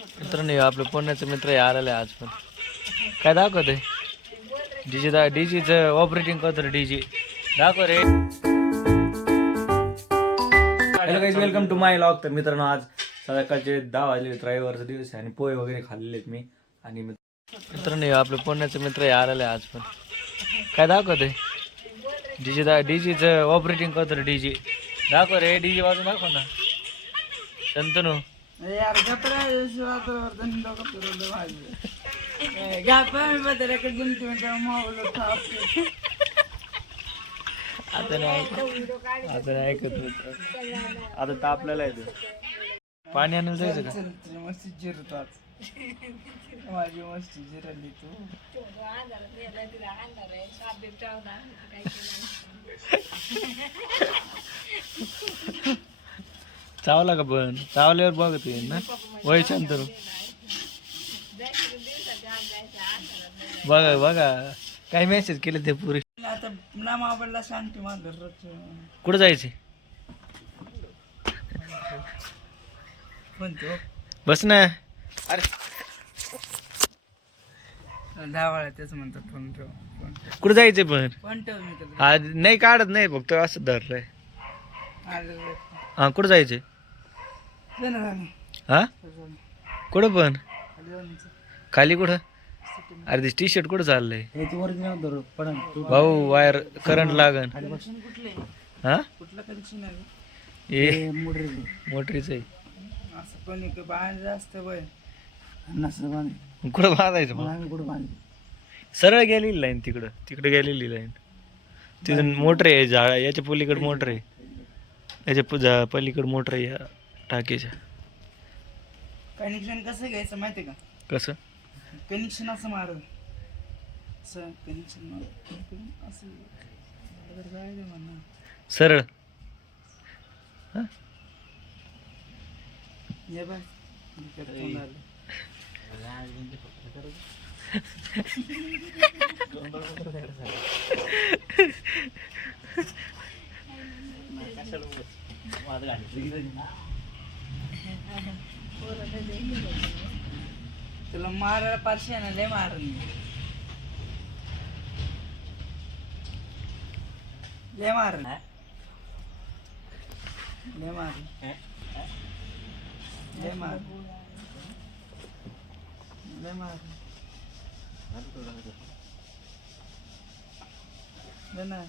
मित्रांनो आपलं पुण्याचं मित्र आलेलं आहे आज पण काय दाखवते डीजीचं ऑपरेटिंग करतो रे डीजी दाखव रे. Hello guys welcome to my vlog. तर मित्रांनो आज सकाळचे 10 वाजले रविवारचा दिवस आहे आणि पोहे वगैरे खाल्लेले आहेत मी. आणि मित्रांनो आपलं पुण्याचं मित्र आलेलं आहे आज पण काय दाखवते डीजीचं ऑपरेटिंग करतो रे डीजी दाखव रे. डीजी वाजून दाखव ना शंतनू. यार आता नाही ऐकत मित्र. आता तापलेला आहे ते. पाणी आणायला जायचं का? मस्ती जिरतात माझी मस्ती जिरली तू. चावला का पण चावल्यावर बघते ना वय शांत बघा बघा काही मेसेज केले ते पुरी. आता ना मोबाईलला सांगते माझं कुठं जायचे म्हणतो बस ना. अरे धावाळा तेच म्हणतात फोन ठेव कुठं जायचे पण फोन ठेव मी तर हा नाही काढत नाही फक्त असं धरलंय. हा कुठं जायचे हा कुठं पण खाली कुठं. अरे ते टी शर्ट कुठं चाललंय भाऊ वायर करंट लागन. हा कुठलं कनेक्शन आहे ए मोटरीच आहे. असं पण बाहेर जास्त वय कुठं बांधायचं मग सरळ गेलेली लाईन तिकडे गेलेली लाईन. तिथून मोटर आहे झाड याच्या पलीकडे मोटर आहे याच्या पलीकडे मोटर आहे या टाकीच्या. कनेक्शन कसं घ्यायचं माहिती का? कसं कनेक्शन असं मार असं कनेक्शन मार असं जायचं म्हणा सरळ. हा ये बाय तुला मारायला पारशी आहे ना लय मार लय मार लय मार लय मार लय मार ना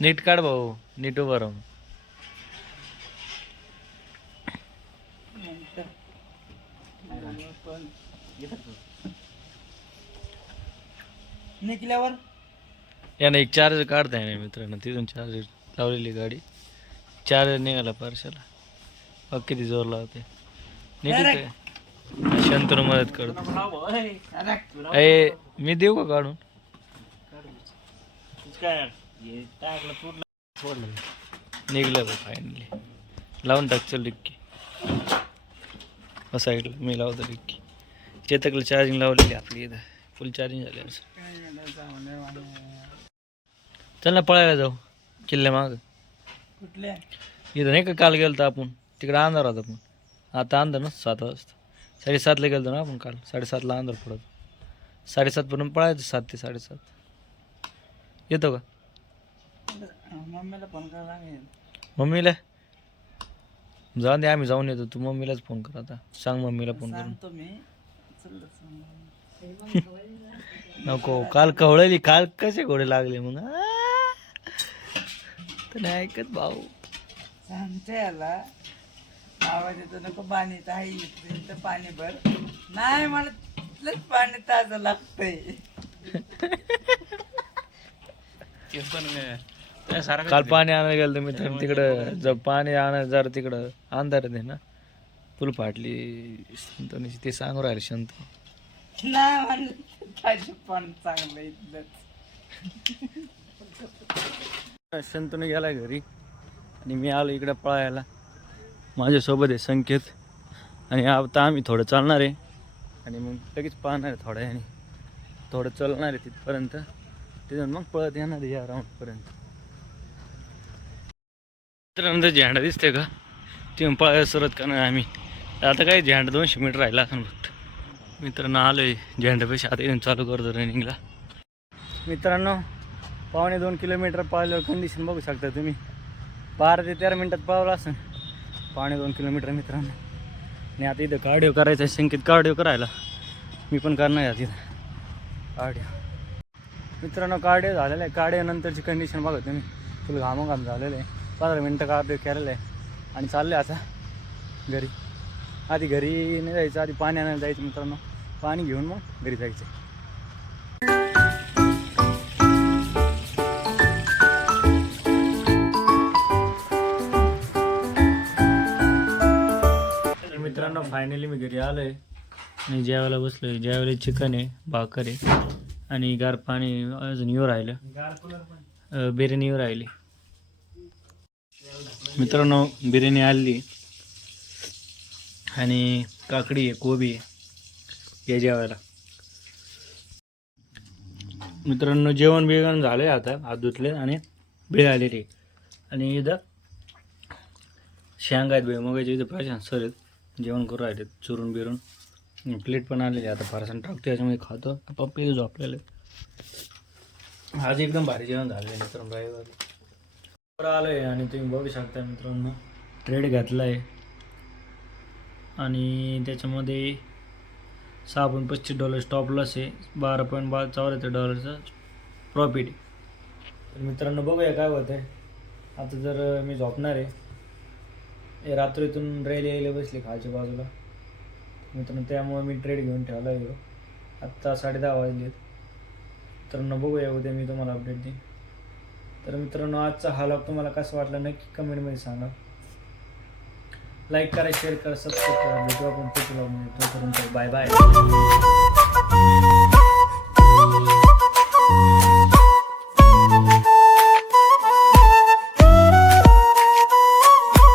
नीट काढ भाऊ नीट उभं राहून. निघल्यावर यानं एक चार्जर काढताय ना मित्रांनो. तिथून चार्जर लावलेली गाडी चार्जर निघाला पार्शाला. बघ किती जोर लावते. निघते शंतनू मदत करतो. ए मी देऊ का काढून निघलं बघ फायनली. लावून टाक चल डिक्की साईडला. मी लावतो डिक्की. चेतकला चार्जिंग लावलेली आपली इथं फुल चार्जिंग झाली. चल ना पळायला जाऊ किल्ल्या माग. कुठल्या इथं नाही का काल गेलो तर आपण तिकडे अंधार होता पण आता अंधार ना 7 वाजता. 7:30ला गेलो ना आपण काल. 7:30ला अंधार पडत. 7:30 पर्यंत पळायचं 7 ते 7:30. येतो का मम्मीला फोन करायला लागेल. मम्मीला जाऊन दे आम्ही जाऊन येतो. तू मम्मीलाच फोन कर आता. सांग मम्मीला फोन करून. सांगतो मी नको काल कवळली. काल कसे घोडे लागले मग तर नाही ऐकत भाऊ. सांगते याला आवाज येतो नको पाणी तर पाणी भर नाही मला तिथलंच पाणी ताजं लागतंय. काल पाणी आणायला गेलं मी तर तिकडं जर पाणी आणायला जर तिकडं अंधार आहे ना फुल फाटली. शंतनीची ते सांगू राहिले शंत नाही म्हणलं ताजं पाणी चांगलं इथलंच. शंतनू गेलाय घरी आणि मी आलो इकडे पळायला. माझ्यासोबत आहे संकेत आणि आता आम्ही थोडं चालणार आहे आणि मग लगेच पाहणार आहे थोड्या. आणि थोडं चालणार आहे तिथपर्यंत. तिथून मग पळत येणार या राऊंडपर्यंत. मित्रांनो झेंडा दिसते का तिथून पळायला सुरुवात करणार आम्ही. आता काय झेंडा 200 मीटर राहिला असं फक्त. मित्रांनो आलो आहे झेंड्यापेक्षा आता इथून चालू करतो रनिंगला. मित्रांनो 1.25 किलोमीटर पळाल्यावर कंडिशन बघू शकता तुम्ही. 12 ते 13 मिनटात पळवलं असं 1.25 किलोमीटर मित्रांनो. आणि आता इथं कार्डिओ करायचं आहे. संकेत कार्डिओ करायला मी पण करणार आहे तिथं कार्डिओ. मित्रांनो कार्डिओ झालेलं आहे. कार्डिओ नंतरची कंडिशन बघा तुम्ही. फुल घामोघाम झालेलं आहे. 15 मिनटं कार्डिओ केलेलं आहे आणि चाललं आहे आता घरी. आधी घरी नाही जायचं, आधी पाणी आणायला जायचं मित्रांनो. पाणी घेऊन मग घरी जायचं. मित्रांनो फायनली मी घरी आलो आहे आणि जेवायला बसलो आहे. जेवायला चिकन आहे, भाकर आहे आणि गार पाणी अजून येऊ राहिलं. बिर्याणी येऊ राहिली. मित्रांनो बिर्याणी आली आणि काकडी आहे, कोबी आहे या जेवायला. मित्रांनो जेवण बिवण झालं आहे. आता हात धुतले आणि बिळ आलेली आणि इथं शेंगा आहेत भुईमुगाची. इथं प्रशांत सर आहेत जेवण करू राहिले चुरून बिरून. प्लेट पण आलेली आता फारसं टाकतो त्याच्यामध्ये खातो. पप्पी झोपलेलं आहे. आज एकदम भारी जेवण झालं आहे मित्रांनो. रविवारी आलो आहे आणि तुम्ही बघू शकता मित्रांनो ट्रेड घातला आहे आणि त्याच्यामध्ये $6.25 स्टॉप लॉस आहे. $12.74 प्रॉफिट आहे. तर मित्रांनो बघूया काय होतं आहे. आता जर मी झोपणार आहे. हे रात्रीतून रेल यायला बसली खालच्या बाजूला मित्रांनो, त्यामुळे मी ट्रेड घेऊन ठेवला आहे. आत्ता 10:30 वाजले. मित्रांनो बघूया उद्या मी तुम्हाला अपडेट देईन. तर मित्रांनो आजचा हा व्लॉग तुम्हाला कसा वाटला नक्की कमेंटमध्ये सांगा. लाईक करा, शेअर करा, सबस्क्राईब करा. भेटू आपण पुढच्या व्लॉगमध्ये. तोपर्यंत बाय बाय.